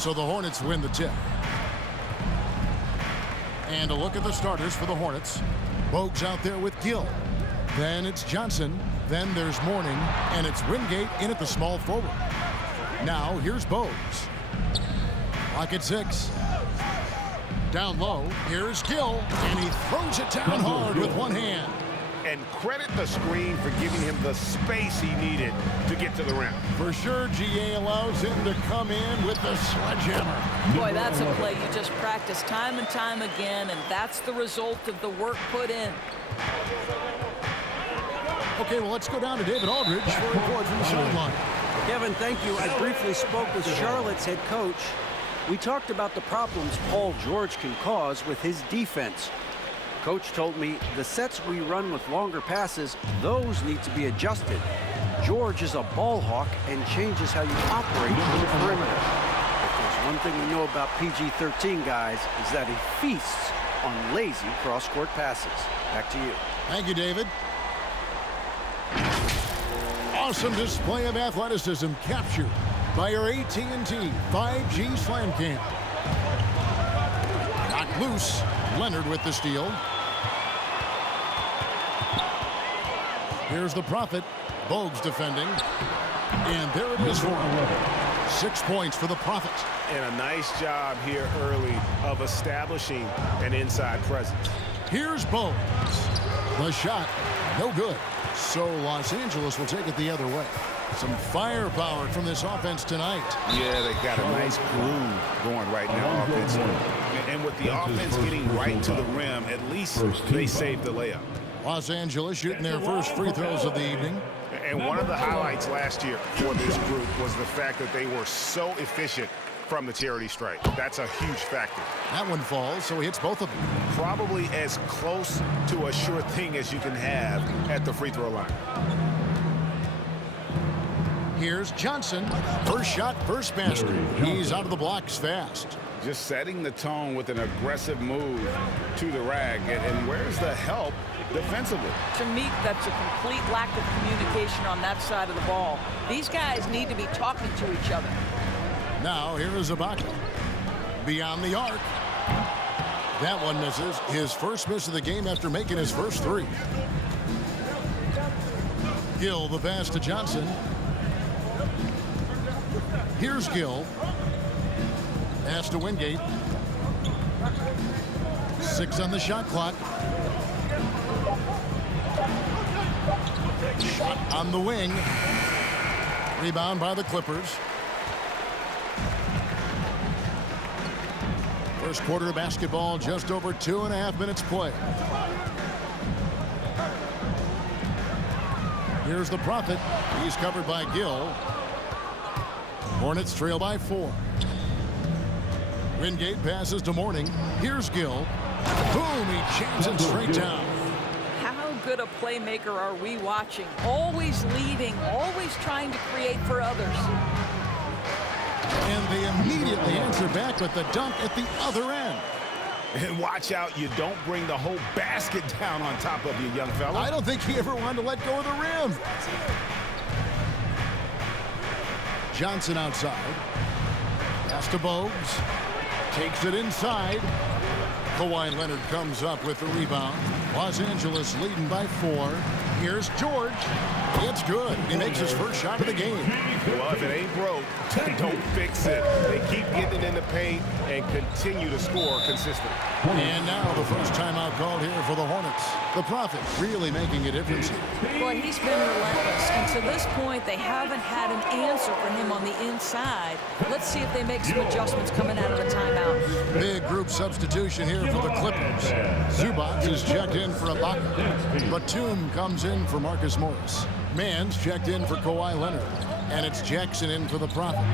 So the Hornets win the tip. And a look at the starters for the Hornets. Bogues out there with Gill. Then it's Johnson. Then there's Mourning. And it's Wingate in at the small forward. Now here's Bogues. Lock at 6. Down low. Here's Gill. And he throws it down hard with one hand. And credit the screen for giving him the space he needed to get to the rim. For sure, GA allows him to come in with the sledgehammer. Boy, that's a play you just practice time and time again, and that's the result of the work put in. Okay, well, let's go down to David Aldridge for a report from the sideline. Kevin, thank you. I briefly spoke with Charlotte's head coach. We talked about the problems Paul George can cause with his defense. Coach told me the sets we run with longer passes, those need to be adjusted. George is a ball hawk and changes how you operate on the perimeter. If there's one thing we know about PG-13 guys is that he feasts on lazy cross-court passes. Back to you. Thank you, David. Awesome display of athleticism captured by our AT&T 5G Slam Cam. Knocked loose. Leonard with the steal. Here's the Prophet. Bogues defending. And there it is for him. 6 points for the Prophet. And a nice job here early of establishing an inside presence. Here's Bogues. The shot, no good. So Los Angeles will take it the other way. Some firepower from this offense tonight. Yeah, they got a nice groove going right now offensively. And with the offense getting right to the rim, at least they saved the layup. Los Angeles shooting their first free throws of the evening. And one of the highlights last year for this group was the fact that they were so efficient from the charity stripe. That's a huge factor. That one falls, so he hits both of them. Probably as close to a sure thing as you can have at the free throw line. Here's Johnson. First shot, first basket. He's out of the blocks fast. Just setting the tone with an aggressive move to the rack. And where's the help defensively? To me, that's a complete lack of communication on that side of the ball. These guys need to be talking to each other. Now, here is Ibaka. Beyond the arc. That one misses. His first miss of the game after making his first three. Gill, the pass to Johnson. Here's Gill. Pass to Wingate. 6 on the shot clock. Shot on the wing. Rebound by the Clippers. First quarter of basketball, just over 2.5 minutes play. Here's the Prophet. He's covered by Gill. Hornets trail by 4. Wingate passes to Mourning. Here's Gill. Boom, he jams it straight down. How good a playmaker are we watching? Always leading, always trying to create for others. And they immediately answer back with the dunk at the other end. And watch out, you don't bring the whole basket down on top of you, young fella. I don't think he ever wanted to let go of the rim. Johnson outside. Pass to Bogues. Takes it inside. Kawhi Leonard comes up with the rebound. Los Angeles leading by 4. Here's George. It's good. He makes his first shot of the game. Well, if it ain't broke, don't fix it. They keep getting it in the paint and continue to score consistently. And now the first timeout called here for the Hornets. The Prophet really making a difference here. Boy, he's been relentless. And to this point, they haven't had an answer for him on the inside. Let's see if they make some adjustments coming out of the timeout. Big group substitution here for the Clippers. Zubac is checked in for Ibaka. Batum comes in for Marcus Morris. Mann's checked in for Kawhi Leonard. And it's Jackson in for the Prophet.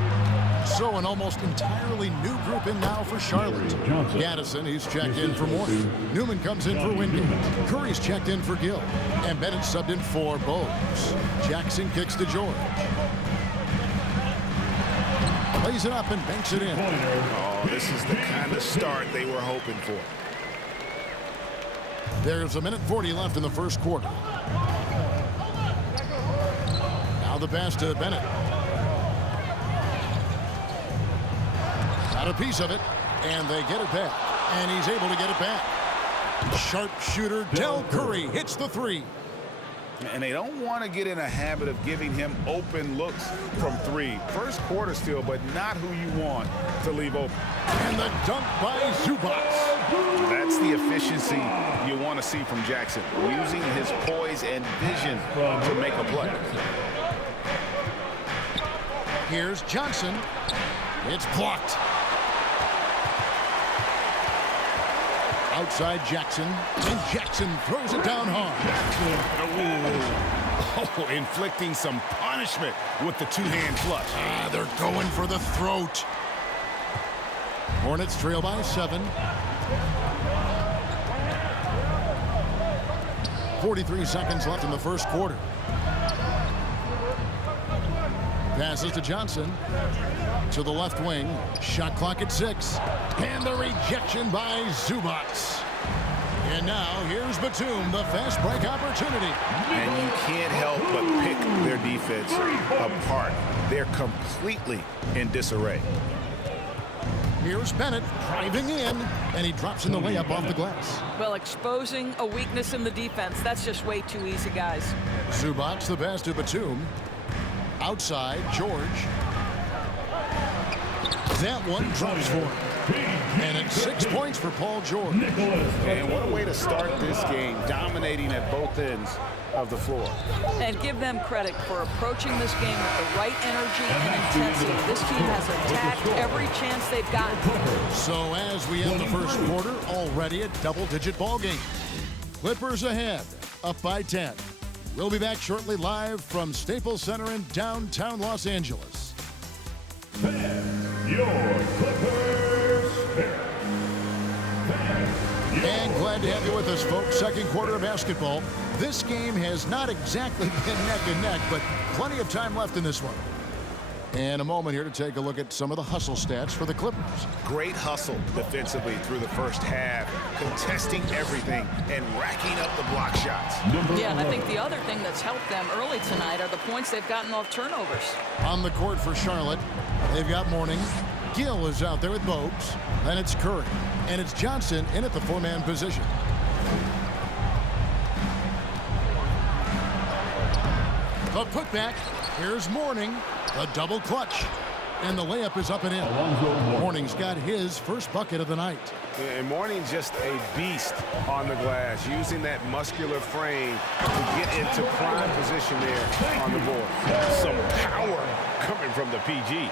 So an almost entirely new group in now for Charlotte. Gaddison, he's checked in for Mourning. Newman comes in for Wingate. Curry's checked in for Gill. And Bennett subbed in for Bogues. Jackson kicks to George. Plays it up and banks it in. Oh, this is the kind of start they were hoping for. There's 1:40 left in the first quarter. Now the pass to Bennett. Got a piece of it, and they get it back. And he's able to get it back. Sharpshooter Del Curry hits the three. And they don't want to get in a habit of giving him open looks from three. First quarter still, but not who you want to leave open. And the dunk by Zubac. That's the efficiency you want to see from Jackson, using his poise and vision to make a play. Here's Johnson. It's blocked. Outside Jackson, and Jackson throws it down hard. Oh, inflicting some punishment with the two-hand flush. They're going for the throat. Hornets trail by 7. 43 seconds left in the first quarter. Passes to Johnson. To the left wing. Shot clock at 6. And the rejection by Zubac. And now here's Batum, the fast break opportunity. And you can't help but pick their defense apart. They're completely in disarray. Here's Bennett driving in, and he drops in the layup off the glass. Well, exposing a weakness in the defense, that's just way too easy, guys. Zubac the pass to Batum. Outside, George. That one drops for him. And it's 6 points for Paul George. And what a way to start this game, dominating at both ends of the floor. And give them credit for approaching this game with the right energy and intensity. This team has attacked every chance they've gotten. So as we end the first quarter, already a double-digit ball game. Clippers ahead, up by 10. We'll be back shortly live from Staples Center in downtown Los Angeles. Your Clippers Spirit. And glad to have you with us, folks. Second quarter of basketball. This game has not exactly been neck and neck, but plenty of time left in this one. And a moment here to take a look at some of the hustle stats for the Clippers. Great hustle defensively through the first half, contesting everything and racking up the block shots. Yeah, and I think the other thing that's helped them early tonight are the points they've gotten off turnovers. On the court for Charlotte, they've got Mourning. Gill is out there with Bogues. Then it's Curry. And it's Johnson in at the four-man position. The putback. Here's Mourning. A double clutch. And the layup is up and in. Mourning's got his first bucket of the night. And Mourning's just a beast on the glass, using that muscular frame to get into prime position there on the board. Some power coming from the PG.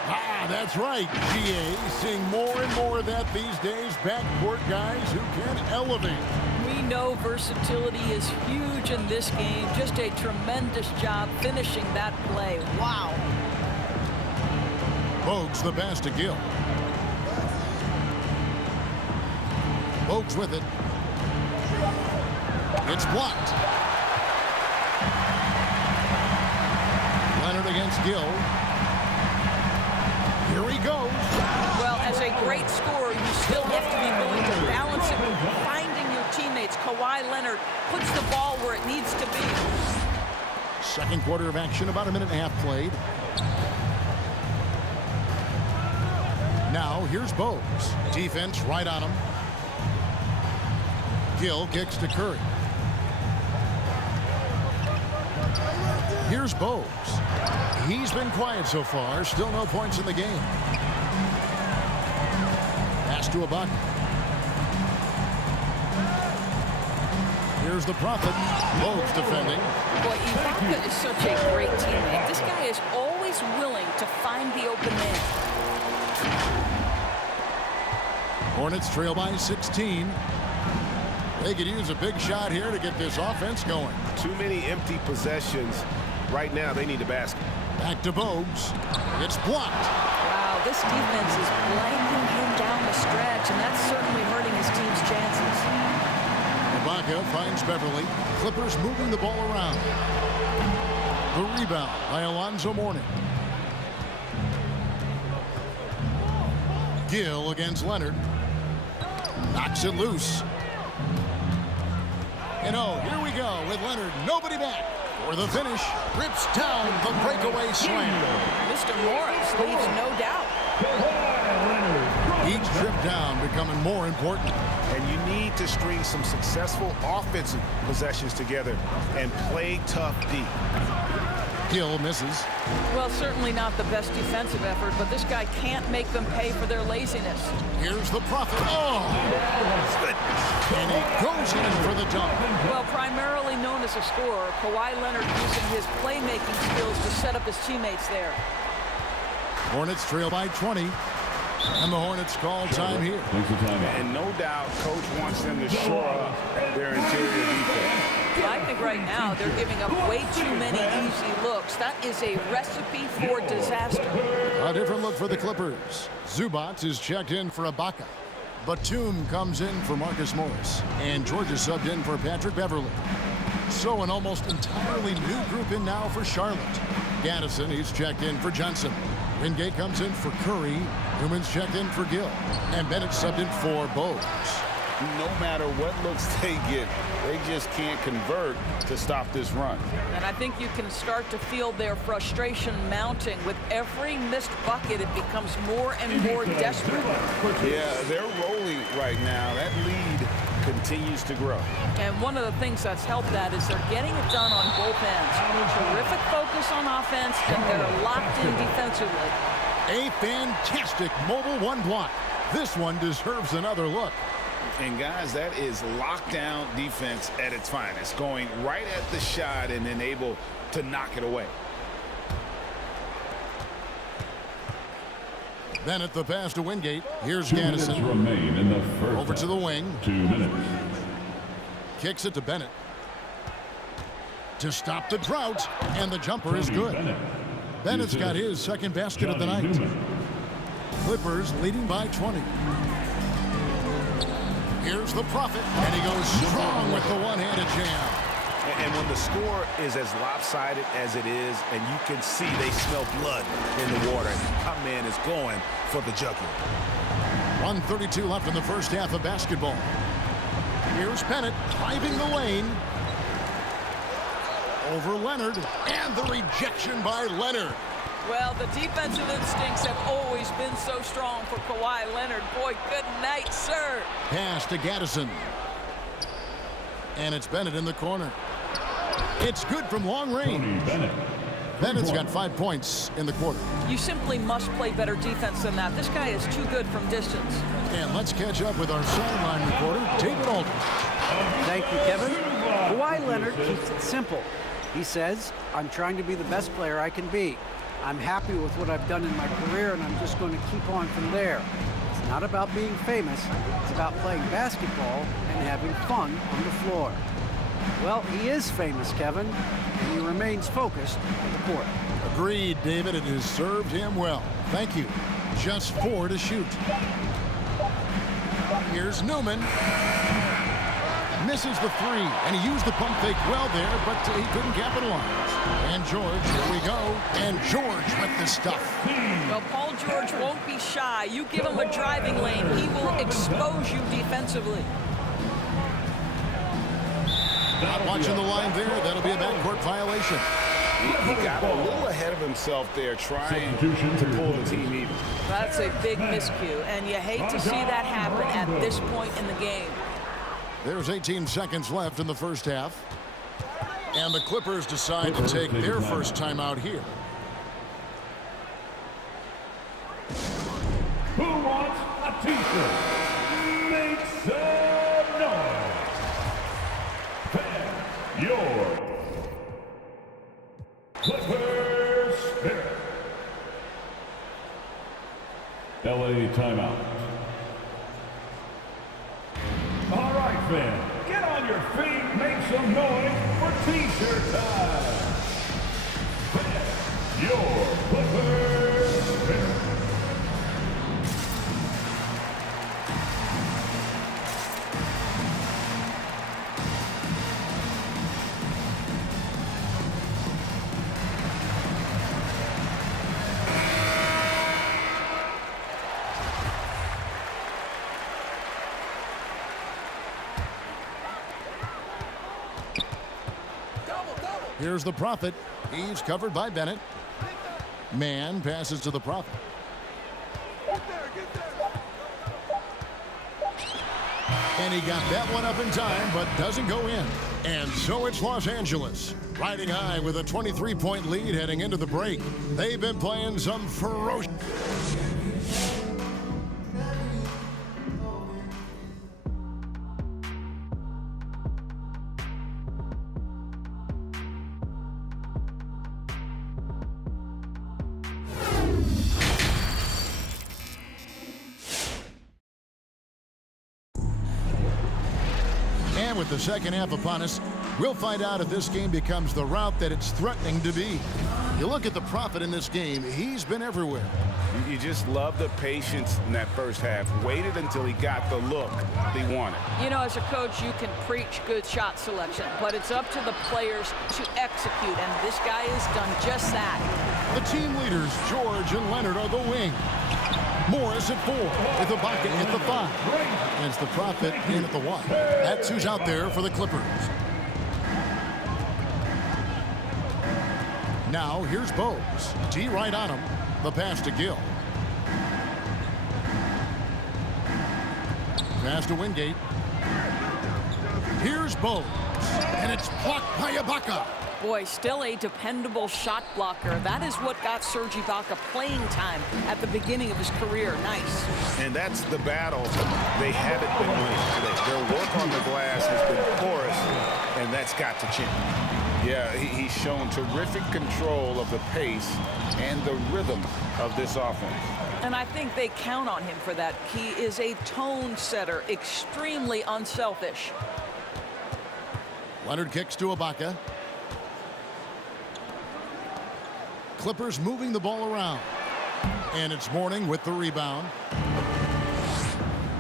That's right, GA. Seeing more and more of that these days. Backcourt guys who can elevate. We know versatility is huge in this game. Just a tremendous job finishing that play. Wow. Bogues the pass to Gill. Bogues with it. It's blocked. Leonard against Gill. Here he goes. Well, as a great scorer, you still have to be willing to balance it with finding your teammates. Kawhi Leonard puts the ball where it needs to be. Second quarter of action, about a minute and a half played. Now, here's Bogues. Defense right on him. Gill kicks to Curry. Here's Bogues. He's been quiet so far. Still no points in the game. Pass to Ibaka. Here's the Prophet. Bogues defending. Boy, Ibaka is such a great teammate. This guy is always willing to find the open man. Hornets trail by 16. They could use a big shot here to get this offense going. Too many empty possessions. Right now, they need a basket. Back to Bogues. It's blocked. Wow, this defense is blanking him down the stretch, and that's certainly hurting his team's chances. Ibaka finds Beverly. Clippers moving the ball around. The rebound by Alonzo Mourning. Gill against Leonard. Knocks it loose. And oh, here we go with Leonard. Nobody back for the finish. Rips down the breakaway slam. Mr. Morris leaves no doubt. Each trip down becoming more important. And you need to string some successful offensive possessions together and play tough D. Hill misses. Well, certainly not the best defensive effort, but this guy can't make them pay for their laziness. Here's the Prophet. Oh! And he goes in for the dunk. Well, primarily known as a scorer, Kawhi Leonard using his playmaking skills to set up his teammates there. Hornets trail by 20. And the Hornets call time here. And no doubt, Coach wants them to shore up their interior defense. I think right now they're giving up way too many easy looks. That is a recipe for disaster. A different look for the Clippers. Zubac is checked in for Ibaka. Batum comes in for Marcus Morris. And George is subbed in for Patrick Beverly. So an almost entirely new group in now for Charlotte. Gaddison, he's checked in for Johnson. Wingate comes in for Curry. Newman's checked in for Gill. And Bennett subbed in for Bowes. No matter what looks they get, they just can't convert to stop this run. And I think you can start to feel their frustration mounting. With every missed bucket, it becomes more and more desperate. Yeah, they're rolling right now. That lead continues to grow. And one of the things that's helped that is they're getting it done on both ends. Terrific focus on offense, and they're locked in defensively. A fantastic mobile one block. This one deserves another look. And guys, that is lockdown defense at its finest, going right at the shot and then able to knock it away. Bennett the pass to Wingate. Here's Gaddison. Remain in the first Over to the wing. 2 minutes. Kicks it to Bennett. To stop the drought. And the jumper is good. Bennett's got his second basket of the night. Clippers leading by 20. Here's the Prophet, and he goes strong with the one-handed jam. And when the score is as lopsided as it is, and you can see they smell blood in the water, our man is going for the jugular. 1:32 left in the first half of basketball. Here's Bennett driving the lane. Over Leonard, and the rejection by Leonard. Well, the defensive instincts have always been so strong for Kawhi Leonard. Boy, good night, sir. Pass to Gaddison. And it's Bennett in the corner. It's good from long range. Bennett's got 5 points in the quarter. You simply must play better defense than that. This guy is too good from distance. And let's catch up with our sideline reporter, David Aldridge. Thank you, Kevin. Kawhi Leonard keeps it simple. He says, I'm trying to be the best player I can be. I'm happy with what I've done in my career, and I'm just going to keep on from there. It's not about being famous. It's about playing basketball and having fun on the floor. Well, he is famous, Kevin, and he remains focused on the court. Agreed, David. It has served him well. Thank you. Just 4 to shoot. Here's Newman. Misses the 3, and he used the pump fake well there, but he couldn't capitalize. And George, here we go. And George with the stuff. Well, Paul George won't be shy. You give him a driving lane, he will expose you defensively. Not watching the line there. That'll be a backcourt violation. He got a little ahead of himself there, trying to pull the team even. That's a big miscue, and you hate to see that happen at this point in the game. There's 18 seconds left in the first half. And the Clippers decide to take their first timeout here. Who wants a t-shirt? Make some noise. Fan your Clippers spirit. LA timeout. All right, fans, get on your feet, make some noise for t-shirt time. Fan your Clippers spirit. Here's the Prophet. He's covered by Bennett. Man passes to the Prophet. And he got that one up in time, but doesn't go in. And so it's Los Angeles, riding high with a 23-point lead heading into the break. They've been playing some ferocious. And with the second half upon us, we'll find out if this game becomes the route that it's threatening to be. You look at the Prophet in this game, he's been everywhere. You just love the patience in that first half. Waited until he got the look he wanted. You know, as a coach, you can preach good shot selection, but it's up to the players to execute, and this guy has done just that. The team leaders, George and Leonard, are the wing. Morris at 4, with Ibaka at the 5. And it's the Prophet in at the 1. That's who's out there for the Clippers. Now here's Bose. D right on him. The pass to Gill. Pass to Wingate. Here's Bose. And it's blocked by Ibaka. Boy, still a dependable shot blocker. That is what got Serge Ibaka playing time at the beginning of his career. Nice. And that's the battle they haven't been winning today. Their work on the glass has been porous, and that's got to change. Yeah, he's shown terrific control of the pace and the rhythm of this offense. And I think they count on him for that. He is a tone setter, extremely unselfish. Leonard kicks to Ibaka. Clippers moving the ball around. And it's Mourning with the rebound.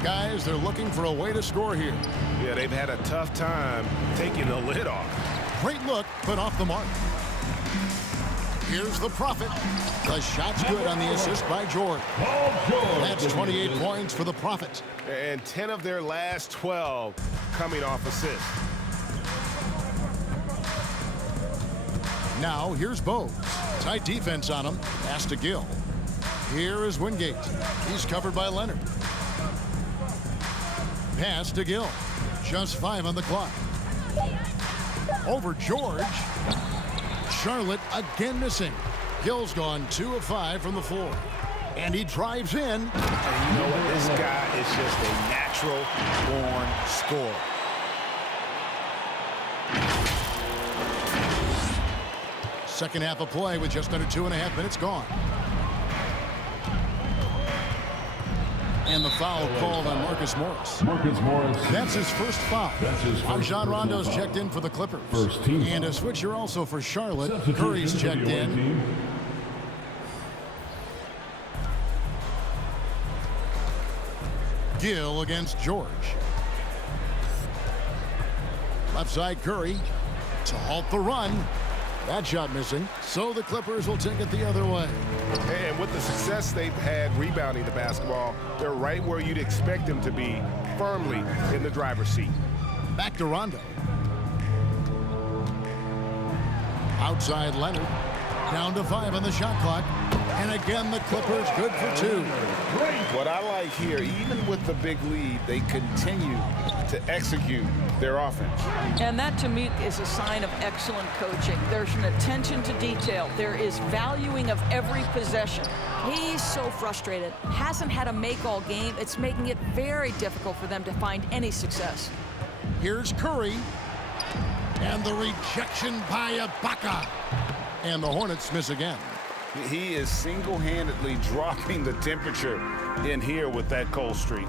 Guys, they're looking for a way to score here. Yeah, they've had a tough time taking the lid off. Great look, but off the mark. Here's the Prophet. The shot's good on the assist by George. That's 28 points for the Prophet. And 10 of their last 12 coming off assists. Now here's Bose. Tight defense on him. Pass to Gill. Here is Wingate. He's covered by Leonard. Pass to Gill. Just 5 on the clock. Over George. Charlotte again missing. Gill's gone 2 of 5 from the floor. And he drives in. And you know what? This guy is just a natural-born scorer. Second half of play with just under 2.5 minutes gone. And the foul called on Marcus Morris. That's his first foul. Rajon Rondo's checked in for the Clippers. And a switcher also for Charlotte. Curry's checked in. Gill against George. Left side Curry to halt the run. That shot missing, so the Clippers will take it the other way. And with the success they've had rebounding the basketball, they're right where you'd expect them to be, firmly in the driver's seat. Back to Rondo. Outside Leonard. Down to 5 on the shot clock. And again, the Clippers good for 2. What I like here, even with the big lead, they continue to execute their offense. And that, to me, is a sign of excellent coaching. There's an attention to detail. There is valuing of every possession. He's so frustrated. Hasn't had a make all game. It's making it very difficult for them to find any success. Here's Curry. And the rejection by Ibaka. And the Hornets miss again. He is single-handedly dropping the temperature in here with that cold streak.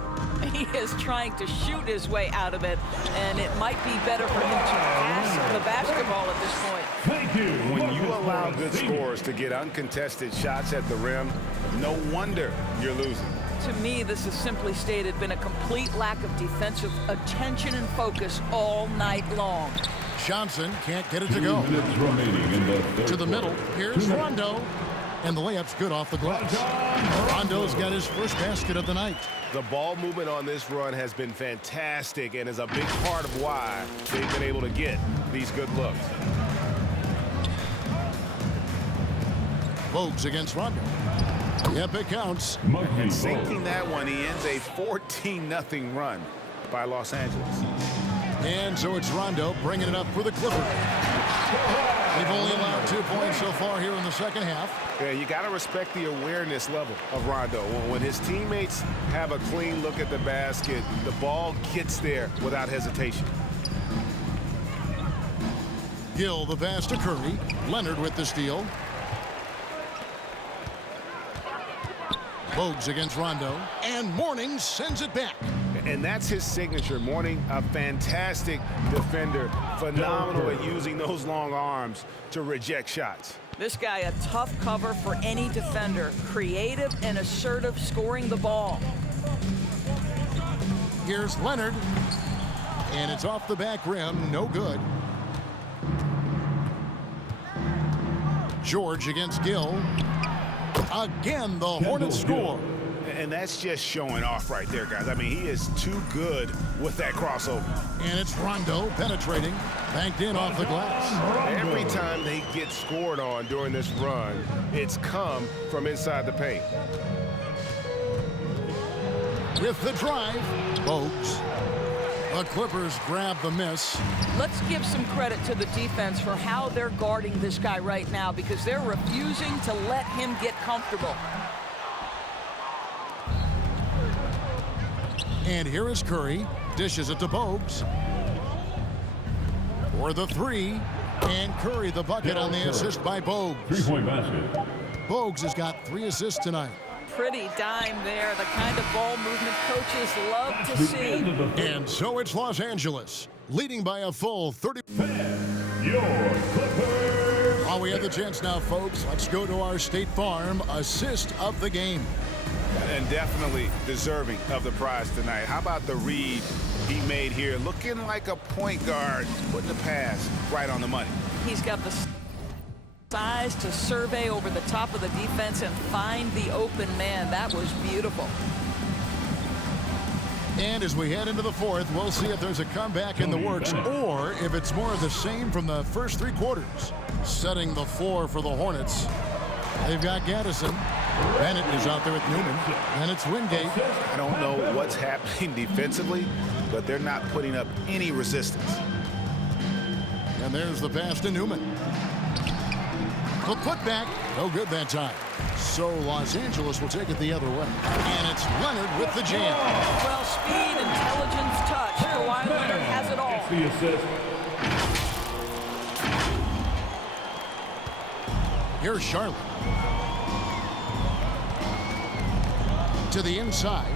He is trying to shoot his way out of it, and it might be better for him to pass the basketball at this point. Thank you. When you allow good scorers to get uncontested shots at the rim, no wonder you're losing. To me, this has simply stated been a complete lack of defensive attention and focus all night long. Johnson can't get it to go. To the middle. Here's Rondo. And the layup's good off the glass. Rondo's got his first basket of the night. The ball movement on this run has been fantastic and is a big part of why they've been able to get these good looks. Bogues against Rondo. Yep, it counts. And sinking that one, he ends a 14-0 run. by Los Angeles. And so it's Rondo bringing it up for the Clippers. They've only allowed 2 points so far here in the second half. Yeah, you got to respect the awareness level of Rondo. When his teammates have a clean look at the basket, the ball gets there without hesitation. Gill the pass to Curry. Leonard with the steal. Bogues against Rondo. And Mourning sends it back. And that's his signature. Mourning, a fantastic defender. Phenomenal at using those long arms to reject shots. This guy, a tough cover for any defender. Creative and assertive scoring the ball. Here's Leonard. And it's off the back rim. No good. George against Gill. Again, the Hornets score. And that's just showing off right there, guys. I mean, he is too good with that crossover. And it's Rondo penetrating, banked in off the glass. Every time they get scored on during this run, it's come from inside the paint. With the drive, Bogues. The Clippers grab the miss. Let's give some credit to the defense for how they're guarding this guy right now, because they're refusing to let him get comfortable. And here is Curry. Dishes it to Bogues. For the three. And Curry the bucket on the assist by Bogues. 3-point basket. Bogues has got 3 assists tonight. Pretty dime there. The kind of ball movement coaches love to see. And so it's Los Angeles, leading by a full 30. Your Clippers. While we have the chance now, folks, let's go to our State Farm assist of the game. And definitely deserving of the prize tonight. How about the read he made here? Looking like a point guard, putting the pass right on the money. He's got the size to survey over the top of the defense and find the open man. That was beautiful. And as we head into the fourth, we'll see if there's a comeback in the works or if it's more of the same from the first 3 quarters. Setting the floor for the Hornets. They've got Gaddison. Bennett is out there with Newman. And it's Wingate. I don't know what's happening defensively, but they're not putting up any resistance. And there's the pass to Newman. The putback, no good that time. So Los Angeles will take it the other way. And it's Leonard with the jam. Well, speed, intelligence, touch. Kawhi Leonard has it all. The assist. Here's Charlotte. To the inside.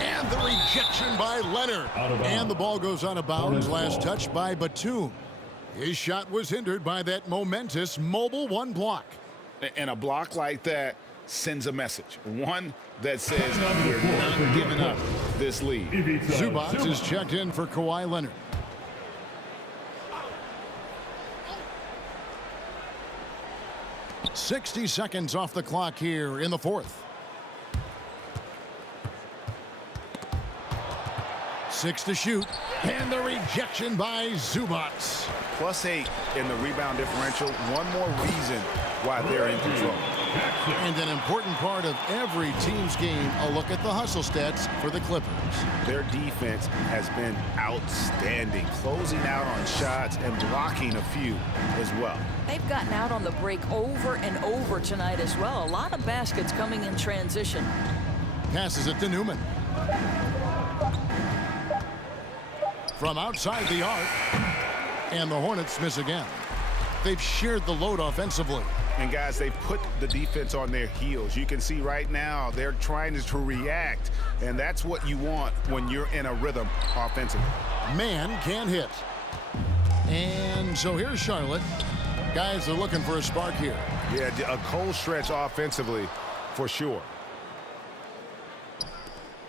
And the rejection by Leonard. And the ball goes out of bounds. Last touch by Batum. His shot was hindered by that momentous mobile 1 block. And a block like that sends a message. One that says we're not giving up this lead. Zubac is checked in for Kawhi Leonard. "60 seconds off the clock here in the fourth. 6 to shoot. And the rejection by Zubac. +8 in the rebound differential. One more reason why they're in control. And an important part of every team's game, a look at the hustle stats for the Clippers. Their defense has been outstanding, closing out on shots and blocking a few as well. They've gotten out on the break over and over tonight as well. A lot of baskets coming in transition. Passes it to Newman. From outside the arc. And the Hornets miss again. They've shared the load offensively. And guys, they've put the defense on their heels. You can see right now they're trying to react, and that's what you want when you're in a rhythm offensively. Man can't hit. And so here's Charlotte. Guys are looking for a spark here. Yeah, a cold stretch offensively for sure.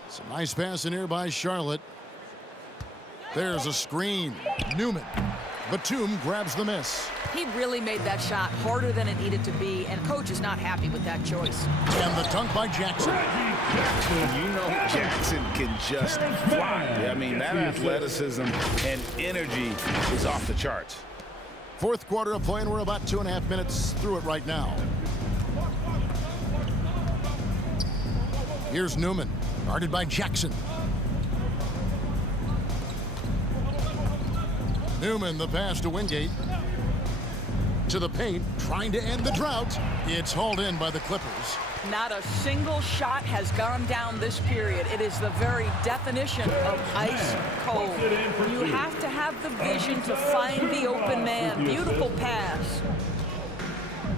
Some nice passing here by Charlotte. There's a screen. Newman. Batum grabs the miss. He really made that shot harder than it needed to be, and coach is not happy with that choice. And the dunk by Jackson. You know Jackson can just fly. I mean, that athleticism and energy is off the charts. Fourth quarter of play, and we're about 2.5 minutes through it right now. Here's Newman, guarded by Jackson. Newman, the pass to Wingate. To the paint, trying to end the drought. It's hauled in by the Clippers. Not a single shot has gone down this period. It is the very definition of ice cold. You have to have the vision to find the open man. Beautiful pass.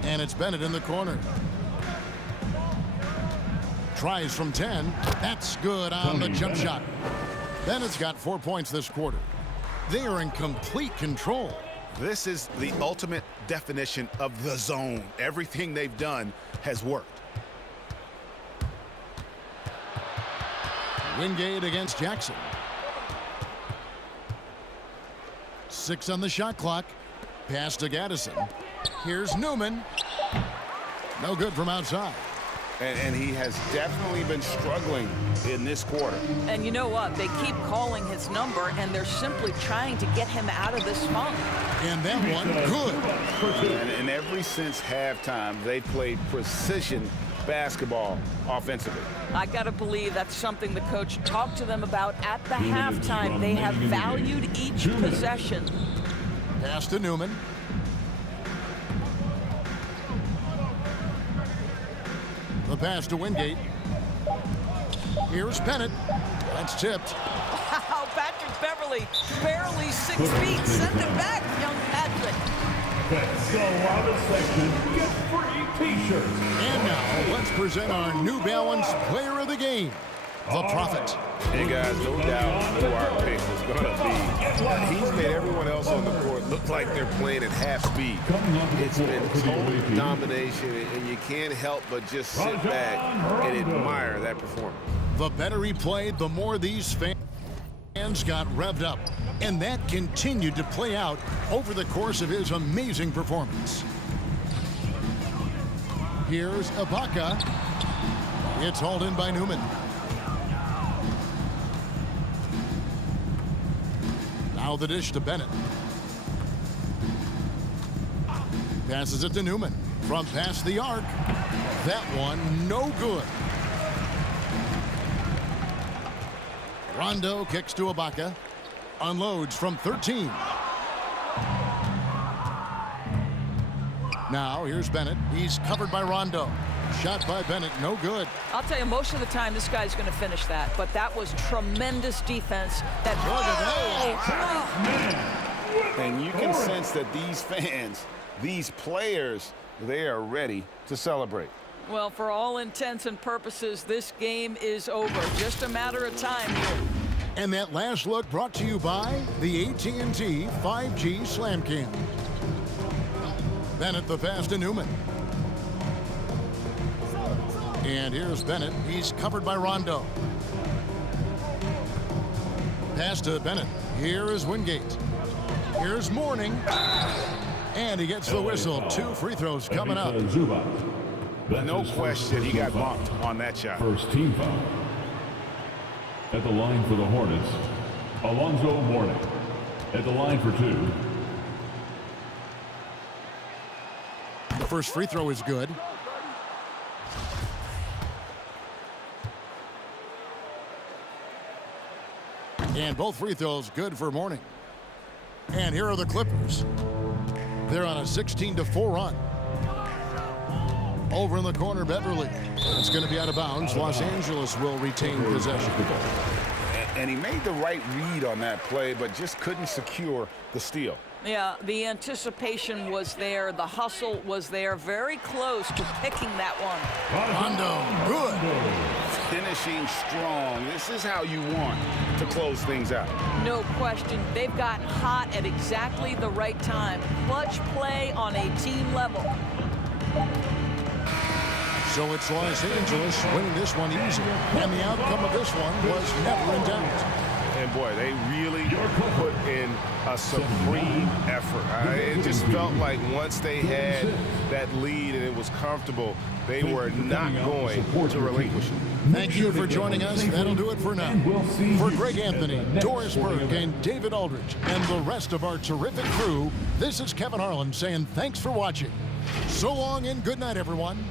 And it's Bennett in the corner. Tries from 10. That's good on the jump shot. Bennett's got 4 points this quarter. They are in complete control. This is the ultimate definition of the zone. Everything they've done has worked. Wingate against Jackson. 6 on the shot clock. Pass to Gaddison. Here's Newman. No good from outside. And he has definitely been struggling in this quarter. And you know what? They keep calling his number, and they're simply trying to get him out of this funk. And that one, good. And ever since halftime, they played precision basketball offensively. I got to believe that's something the coach talked to them about at the halftime. They have valued each possession. Pass to Newman. The pass to Wingate. Here's Bennett. That's tipped. Wow, Patrick Beverly, barely 6 feet. Send it back, young Patrick. That's the loudest section. Get free T-shirts. And now, let's present our New Balance Player of the Game, the Prophet. Hey guys, no doubt who our pick was going to be. He's made everyone else on the court look like they're playing at half speed. It's been total domination, and you can't help but just sit back and admire that performance. The better he played, the more these fans got revved up. And that continued to play out over the course of his amazing performance. Here's Ibaka. It's hauled in by Newman. Now the dish to Bennett. Passes it to Newman. From past the arc. That one, no good. Rondo kicks to Ibaka. Unloads from 13. Now here's Bennett. He's covered by Rondo. Shot by Bennett, no good. I'll tell you, most of the time this guy's going to finish that, but that was tremendous defense. That And you can sense that these fans, these players, they are ready to celebrate. Well, for all intents and purposes, this game is over. Just a matter of time here. And that last look brought to you by the AT&T 5G Slam Cam. Bennett the pass to Newman. And here's Bennett. He's covered by Rondo. Pass to Bennett. Here is Wingate. Here's Mourning. And he gets the whistle. 2 free throws coming up. No question he got bumped on that shot. First team foul. At the line for the Hornets, Alonzo Mourning. At the line for 2. The first free throw is good. And both free throws good for Mourning. And here are the Clippers. They're on a 16-4 run. Over in the corner, Beverly. It's going to be out of bounds. Los Angeles will retain possession. And he made the right read on that play, but just couldn't secure the steal. Yeah, the anticipation was there. The hustle was there. Very close to picking that one. Rondo, good. Finishing strong. This is how you want to close things out. No question. They've gotten hot at exactly the right time. Clutch play on a team level. So it's Los Angeles winning this one easily. And the outcome of this one was never in doubt. And boy, they really put in a supreme effort. It just felt like once they had that lead and it was comfortable, they were not going to relinquish it. Thank you for joining us. That'll do it for now. For Greg Anthony, Doris Burke, and David Aldridge, and the rest of our terrific crew, this is Kevin Harlan saying thanks for watching. So long and good night, everyone.